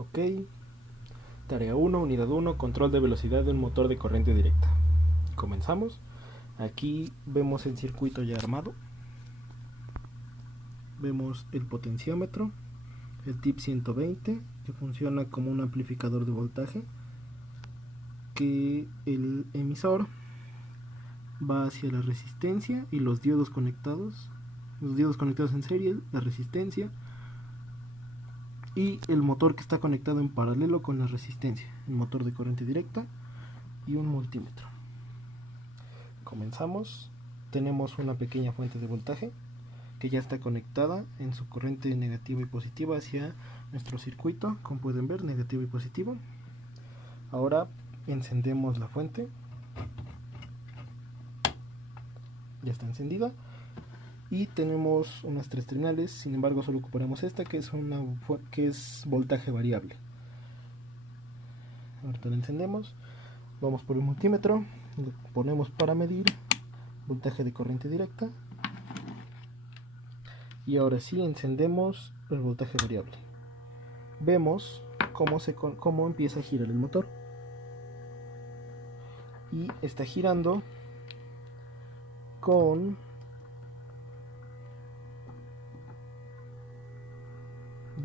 Ok. Tarea 1, unidad 1, control de velocidad de un motor de corriente directa. Comenzamos. Aquí vemos el circuito ya armado. Vemos el potenciómetro, el tip 120, que funciona como un amplificador de voltaje, que el emisor va hacia la resistencia y los diodos conectados en serie, la resistencia, y el motor que está conectado en paralelo con la resistencia, el motor de corriente directa, y un multímetro. Comenzamos. Tenemos una pequeña fuente de voltaje que ya está conectada en su corriente negativa y positiva hacia nuestro circuito, como pueden ver, negativo y positivo. Ahora encendemos la fuente. Ya está encendida. Y tenemos unas 3 terminales, sin embargo solo ocuparemos esta, que es voltaje variable. Ahorita la encendemos. Vamos por el multímetro, lo ponemos para medir voltaje de corriente directa. Y ahora sí encendemos el voltaje variable. Vemos cómo empieza a girar el motor. Y está girando con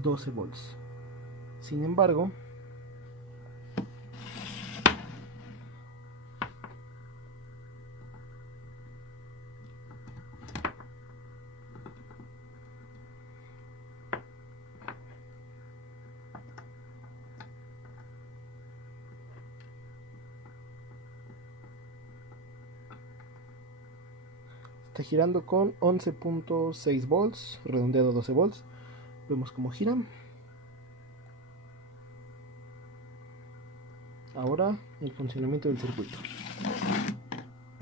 12 volts. Sin embargo, está girando con 11.6 volts, redondeado a 12 volts. Vemos cómo gira. Ahora el funcionamiento del circuito.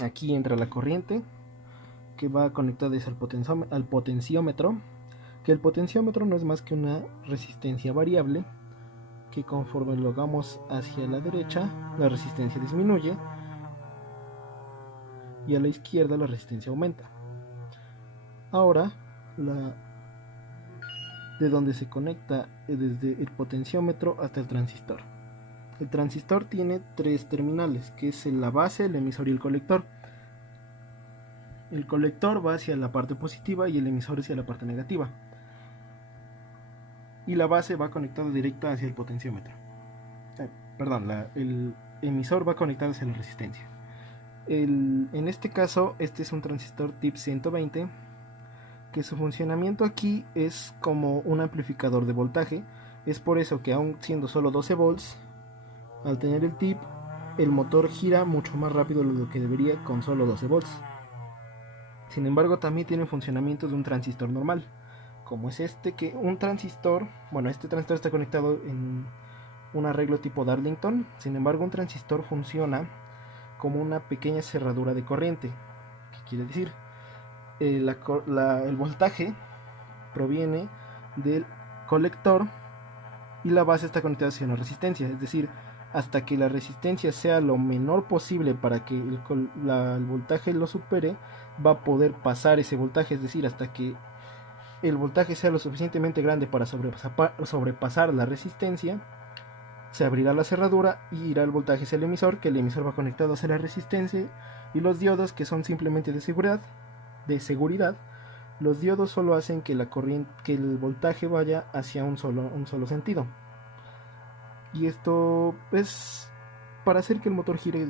Aquí entra la corriente que va conectada al potenciómetro, que el potenciómetro no es más que una resistencia variable que conforme lo hagamos hacia la derecha la resistencia disminuye y a la izquierda la resistencia aumenta. Ahora de donde se conecta desde el potenciómetro hasta el transistor. El transistor tiene 3 terminales, que es la base, el emisor y el colector. El colector va hacia la parte positiva y el emisor hacia la parte negativa. Y la base va conectada directa hacia el potenciómetro. El emisor va conectado hacia la resistencia. En este caso, este es un transistor tip 120, que su funcionamiento aquí es como un amplificador de voltaje. Es por eso que aun siendo solo 12 volts, al tener el tip, el motor gira mucho más rápido de lo que debería con solo 12 volts. Sin embargo, también tiene el funcionamiento de un transistor normal, como es este transistor está conectado en un arreglo tipo Darlington. Sin embargo, un transistor funciona como una pequeña cerradura de corriente. ¿Qué quiere decir? El voltaje proviene del colector y la base está conectada hacia una resistencia, es decir, hasta que la resistencia sea lo menor posible para que el voltaje lo supere, va a poder pasar ese voltaje, es decir, hasta que el voltaje sea lo suficientemente grande para sobrepasar la resistencia, se abrirá la cerradura y irá el voltaje hacia el emisor, que el emisor va conectado hacia la resistencia, y los diodos, que son simplemente de seguridad, los diodos solo hacen que el voltaje vaya hacia un solo sentido. Y esto es para hacer que el motor gire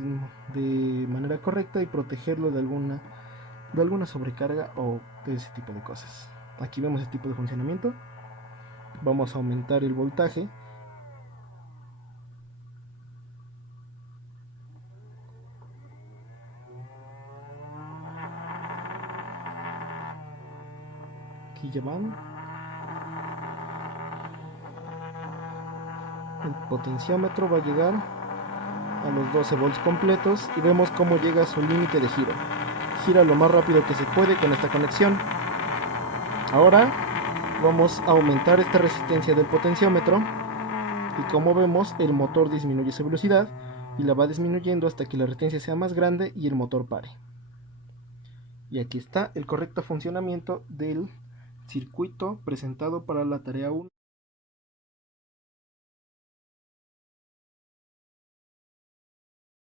de manera correcta y protegerlo de alguna sobrecarga o de ese tipo de cosas. Aquí vemos el tipo de funcionamiento. Vamos a aumentar el voltaje. Aquí ya van. El potenciómetro va a llegar a los 12 volts completos y vemos cómo llega a su límite de giro. Gira lo más rápido que se puede con esta conexión. Ahora vamos a aumentar esta resistencia del potenciómetro y como vemos el motor disminuye su velocidad y la va disminuyendo hasta que la resistencia sea más grande y el motor pare. Y aquí está el correcto funcionamiento del circuito presentado para la tarea 1.